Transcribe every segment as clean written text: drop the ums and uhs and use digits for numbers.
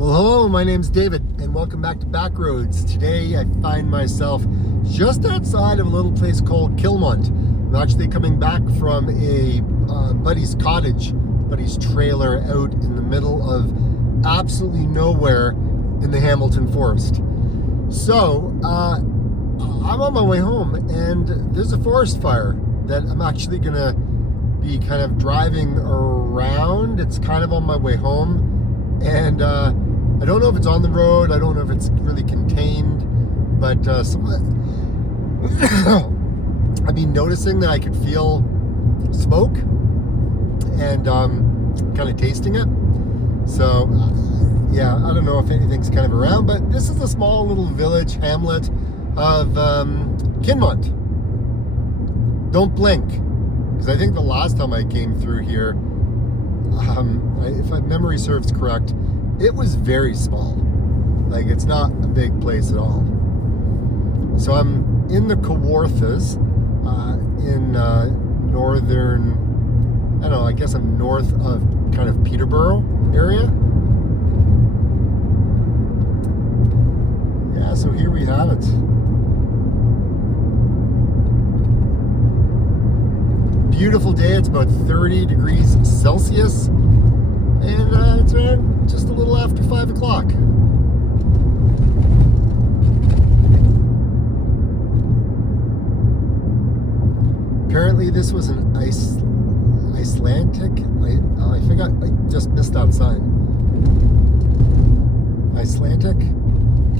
Well, hello, my name's David, and welcome back to Backroads. Today I find myself just outside of a little place called Kinmount. I'm actually coming back from a buddy's cottage, buddy's trailer out in the middle of absolutely nowhere in the Hamilton Forest. So, I'm on my way home, and there's a forest fire that I'm actually gonna be kind of driving around. It's kind of on my way home, and I don't know if it's on the road. I don't know if it's really contained, but I've been noticing that I could feel smoke and kind of tasting it. So yeah, I don't know if anything's kind of around, but this is a small little village hamlet of Kinmount. Don't blink, because I think the last time I came through here, if my memory serves correct, it was very small. Like, it's not a big place at all. So I'm in the Kawarthas, in northern, I don't know, I guess I'm north of kind of Peterborough area. Yeah, so here we have it. Beautiful day. It's about 30 degrees Celsius, and it's around just a little after 5 o'clock. Apparently this was an Icelandic, I think I just missed that sign. Icelandic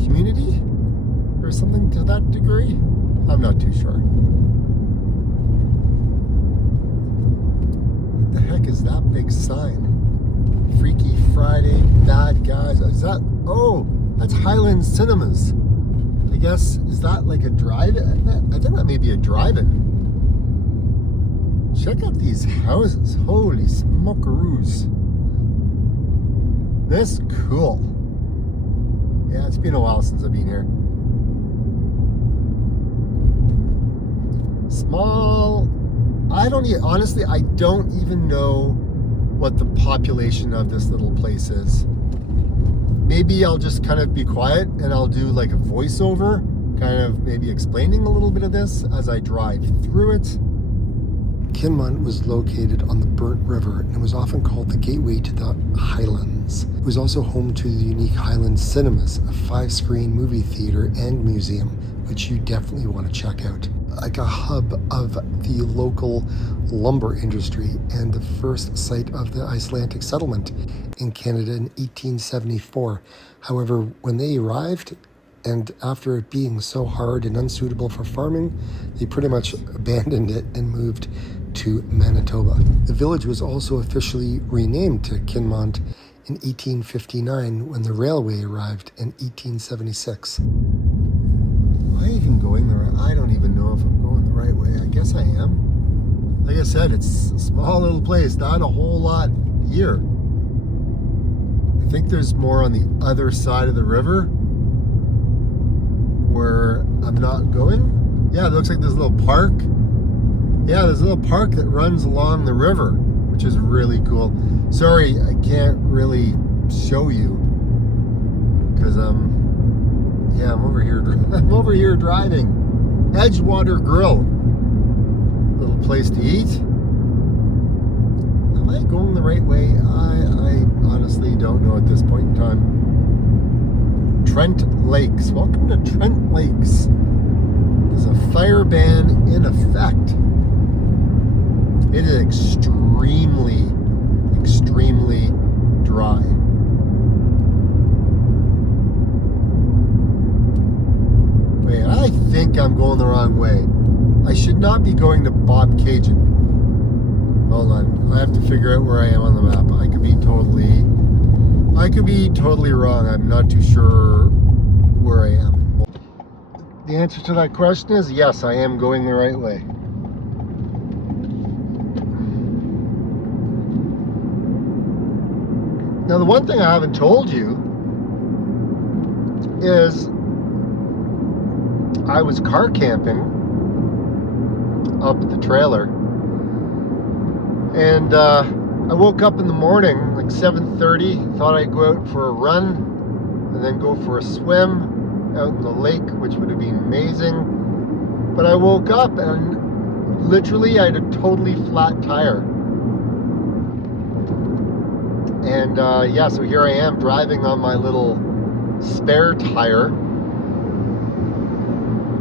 community or something to that degree? I'm not too sure. What the heck is that big sign? Freaky Friday, bad guys. Is that, oh, that's Highland Cinemas. I guess, is that like a drive-in? I think that may be a drive-in. Check out these houses. Holy smokeroos. This is cool. Yeah, it's been a while since I've been here. Small. Honestly, I don't even know what the population of this little place is. Maybe I'll just kind of be quiet and I'll do like a voiceover, kind of maybe explaining a little bit of this as I drive through it. Kinmount was located on the Burnt River and was often called the gateway to the Highlands. It was also home to the unique Highland Cinemas, a 5-screen movie theater and museum, which you definitely want to check out. Like a hub of the local lumber industry and the first site of the Icelandic settlement in Canada in 1874. However, when they arrived, and after it being so hard and unsuitable for farming, they pretty much abandoned it and moved to Manitoba. The village was also officially renamed to Kinmount in 1859 when the railway arrived in 1876. Am I even going the right? I don't even know if I'm going the right way. I guess I am. Like I said, it's a small little place, not a whole lot here. I think there's more on the other side of the river where I'm not going. Yeah, it looks like there's a little park. Yeah, there's a little park that runs along the river, which is really cool. Sorry, I can't really show you because yeah, I'm over here. I'm over here driving. Edgewater Grill, little place to eat. Am I going the right way? I honestly don't know at this point in time. Trent Lakes. Welcome to Trent Lakes. There's a fire ban in effect. It is extremely, extremely dry. Wait, I think I'm going the wrong way. I should not be going to Bob Cajun. Hold on. I have to figure out where I am on the map. I could be totally wrong. I'm not too sure where I am. The answer to that question is yes, I am going the right way. Now, the one thing I haven't told you is I was car camping up at the trailer, and I woke up in the morning, like like 7:30. Thought I'd go out for a run and then go for a swim out in the lake, which would have been amazing. But I woke up and literally I had a totally flat tire. And yeah, so here I am driving on my little spare tire.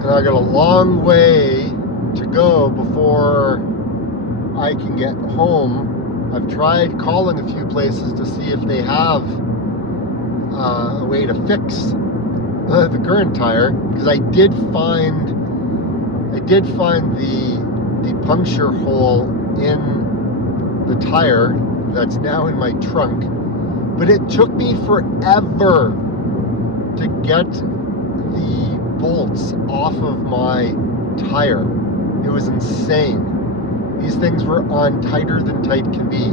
And I got a long way to go before I can get home. I've tried calling a few places to see if they have a way to fix the current tire, because I did find the puncture hole in the tire that's now in my trunk, but it took me forever to get the bolts off of my tire. It was insane. These things were on tighter than tight can be.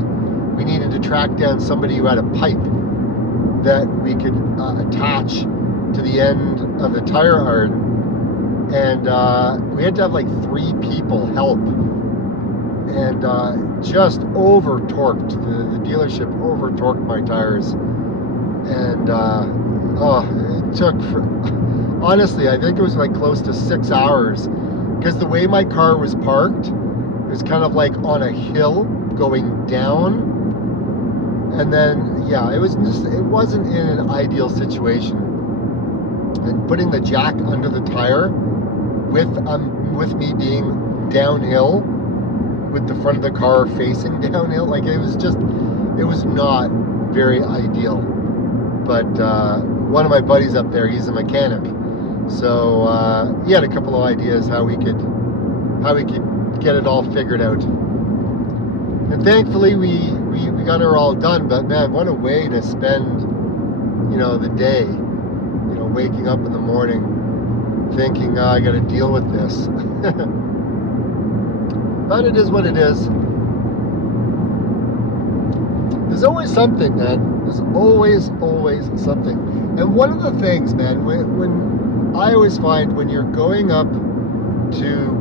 We needed to track down somebody who had a pipe that we could attach to the end of the tire iron, and we had to have like 3 people help, and just over torqued. The dealership over torqued my tires, and it took honestly, I think it was like close to 6 hours, because the way my car was parked, it was kind of like on a hill going down, and then yeah, it wasn't in an ideal situation. And putting the jack under the tire with me being downhill, with the front of the car facing downhill, like it was not very ideal. But one of my buddies up there, he's a mechanic, so he had a couple of ideas how we could get it all figured out. And thankfully we got her all done. But man, what a way to spend, the day, waking up in the morning thinking, I got to deal with this. But it is what it is. There's always something, man. There's always something. And one of the things, man, when I always find when you're going up to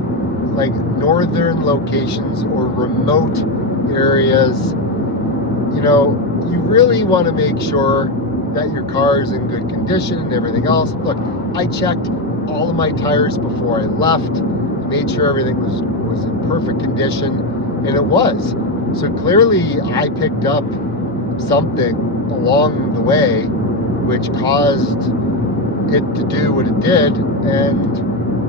like northern locations or remote areas, you really want to make sure that your car is in good condition and everything else. Look, I checked all of my tires before I left, made sure everything was in perfect condition, and it was. So clearly I picked up something along the way which caused it to do what it did, and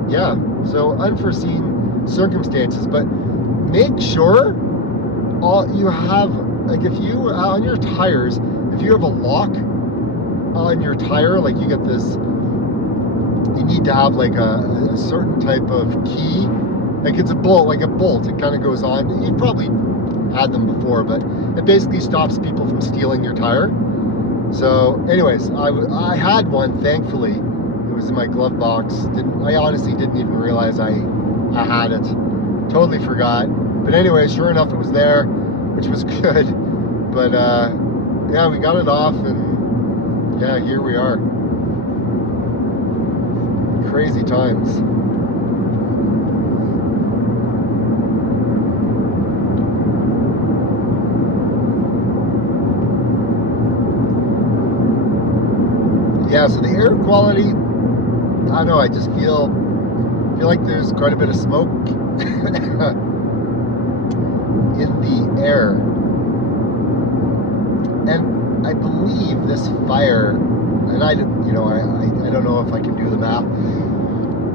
yeah, so unforeseen circumstances. But make sure you have, like, if you on your tires, if you have a lock on your tire, like you get this, you need to have like a certain type of key, like it's a bolt, it kind of goes on. You've probably had them before, but it basically stops people from stealing your tire. So anyways, I had one, thankfully. It was in my glove box. I honestly didn't even realize I had it. Totally forgot. But anyway, sure enough, it was there, which was good. But yeah, we got it off, and yeah, here we are. Crazy times. Yeah, so the air quality, I don't know, I just feel like there's quite a bit of smoke in the air. And I believe this fire, and I don't know if I can do the math.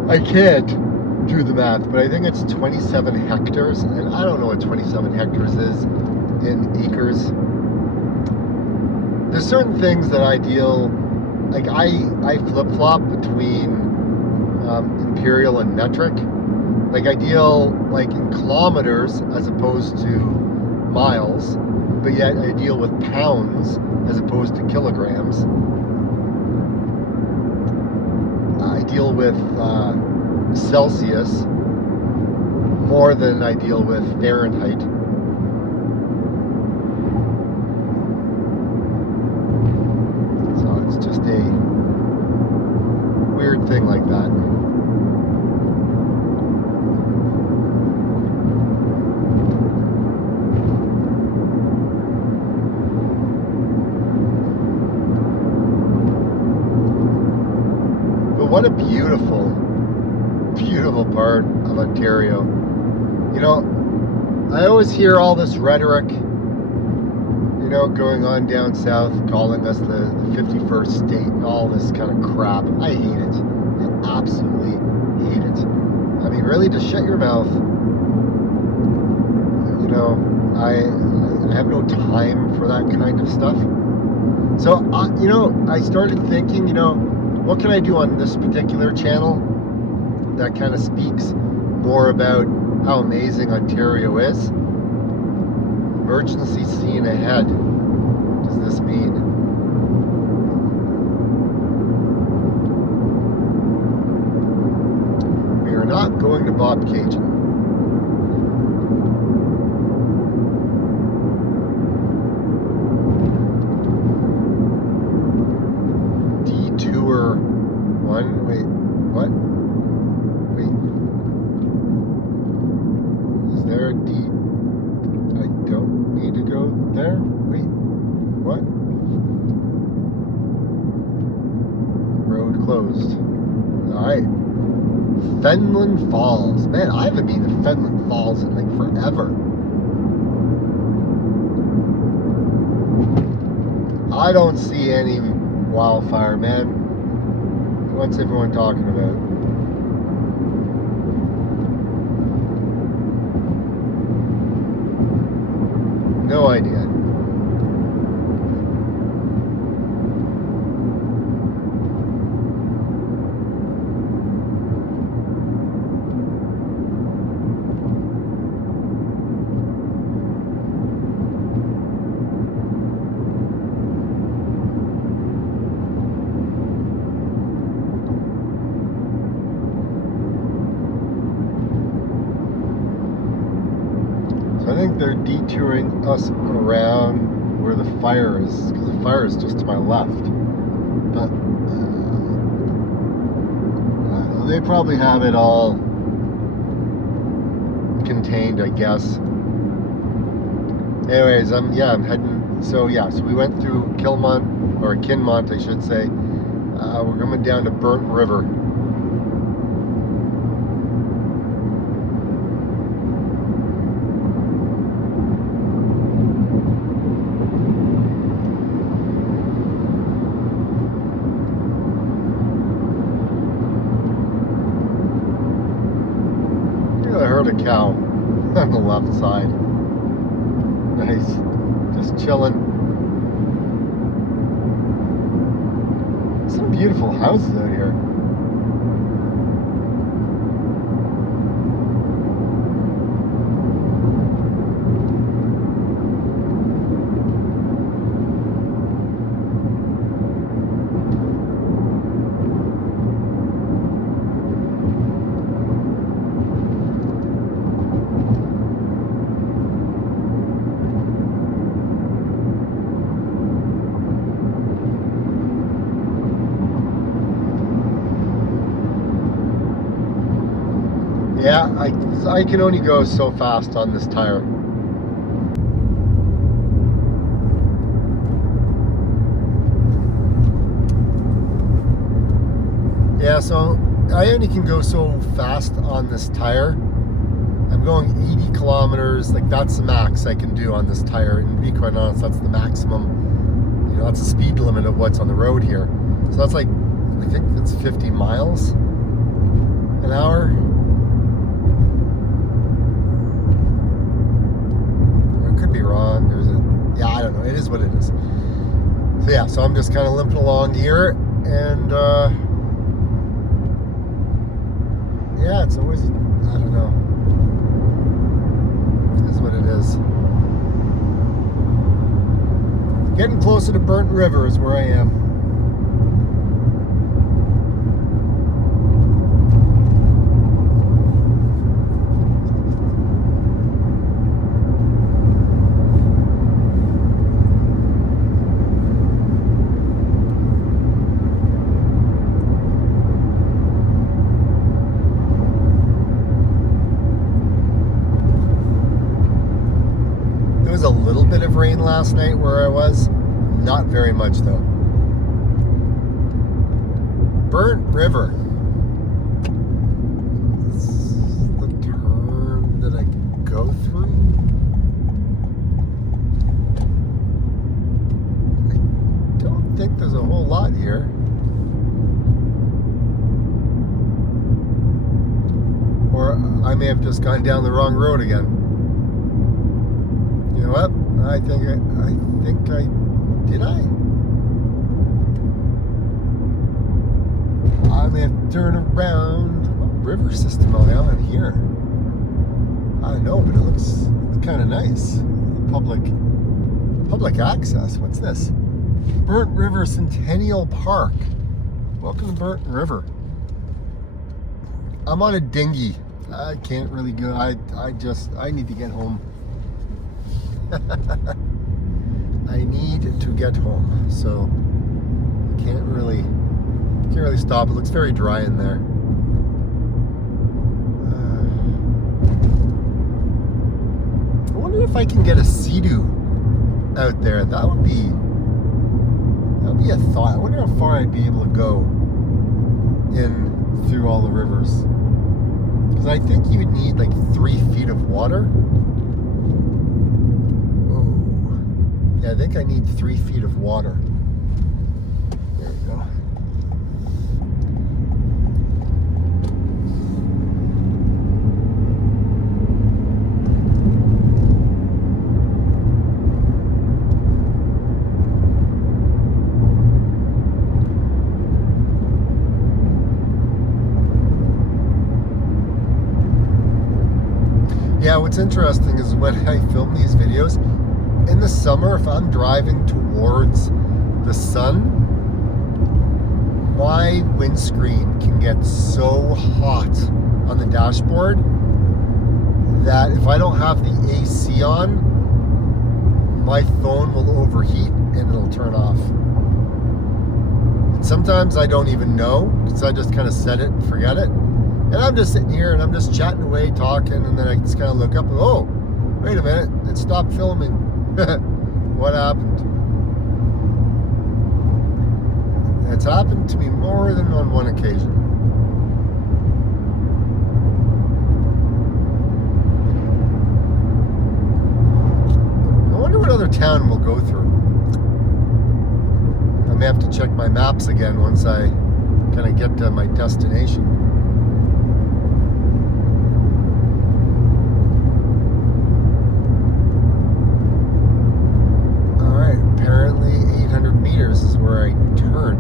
I can't do the math, but I think it's 27 hectares, and I don't know what 27 hectares is in acres. There's certain things that I deal, like I flip-flop between imperial and metric. Like I deal like in kilometers as opposed to miles, but yet I deal with pounds as opposed to kilograms. I deal with Celsius more than I deal with Fahrenheit. So it's just a weird thing like that. what a beautiful, beautiful part of Ontario. You know, I always hear all this rhetoric, you know, going on down south, calling us the 51st state and all this kind of crap. I hate it. I absolutely hate it. I mean, really, just shut your mouth. You know, I have no time for that kind of stuff. So, you know, I started thinking, you know, what can I do on this particular channel that kind of speaks more about how amazing Ontario is? Emergency scene ahead. What does this mean? We are not going to Bob Cajun. Detour 1. Wait, what? Wait. Is there a D? I don't need to go there? Wait, what? Road closed. Alright. Fenland Falls. Man, I haven't been to Fenland Falls in like forever. I don't see any wildfire, man. What's everyone talking about? No idea. I think they're detouring us around where the fire is, because the fire is just to my left. But they probably have it all contained, I guess. Anyways, I'm heading. So we went through Kinmount, I should say. We're coming down to Burnt River. I heard a cow on the left side. Nice. Just chilling. Some beautiful houses out here. Yeah, I can only go so fast on this tire. Yeah, so I only can go so fast on this tire. I'm going 80 kilometers, like that's the max I can do on this tire. And to be quite honest, that's the maximum. You know, that's the speed limit of what's on the road here. So that's like, I think it's 50 miles an hour. Could be wrong. I don't know. It is what it is. So yeah, so I'm just kind of limping along here, and yeah, it's always, I don't know. It is what it is. Getting closer to Burnt River is where I am. A little bit of rain last night where I was, not very much though. Burnt River. This is the turn that I go through. I don't think there's a whole lot here. Or I may have just gone down the wrong road again. You know what? I think I did I? I may have to turn around. What river system am I on here? I don't know, but it looks kind of nice. Public access. What's this? Burnt River Centennial Park. Welcome to Burnt River. I'm on a dinghy. I can't really go. I need to get home. I need to get home, so I can't really stop. It looks very dry in there. I wonder if I can get a sea-doo out there. That would be a thought. I wonder how far I'd be able to go in through all the rivers. Because I think you would need like 3 feet of water. Oh. Yeah, I think I need 3 feet of water. There you go. Yeah, what's interesting is when I film these videos, in the summer, if I'm driving towards the sun, my windscreen can get so hot on the dashboard that if I don't have the AC on, my phone will overheat and it'll turn off. And sometimes I don't even know because I just kind of set it and forget it. And I'm just sitting here and I'm just chatting away, talking, and then I just kind of look up and go, oh, wait a minute, it stopped filming. What happened? It's happened to me more than on one occasion. I wonder what other town we'll go through. I may have to check my maps again once I kind of get to my destination. Apparently 800 meters is where I turn.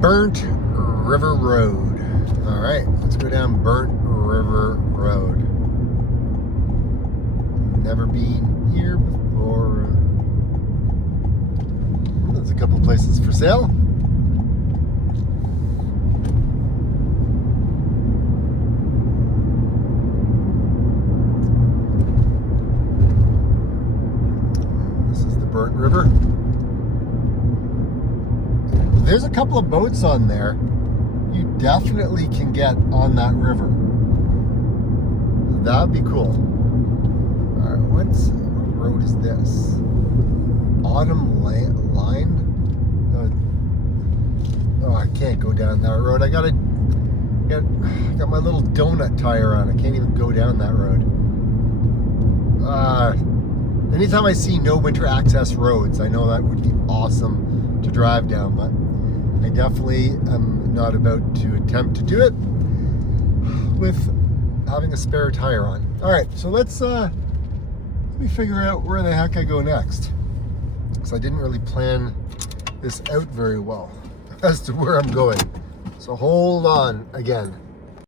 Burnt River Road. All right, let's go down Burnt River Road. Never been here before. There's a couple places for sale. This is the Burnt River. There's a couple of boats on there. You definitely can get on that river. That would be cool. All right, what road is this? Autumn Line? Oh, I can't go down that road. I got my little donut tire on. I can't even go down that road. Anytime I see no winter access roads, I know that would be awesome to drive down, but I definitely am not about to attempt to do it with having a spare tire on. All right, so let me figure out where the heck I go next, because I didn't really plan this out very well as to where I'm going. So hold on again.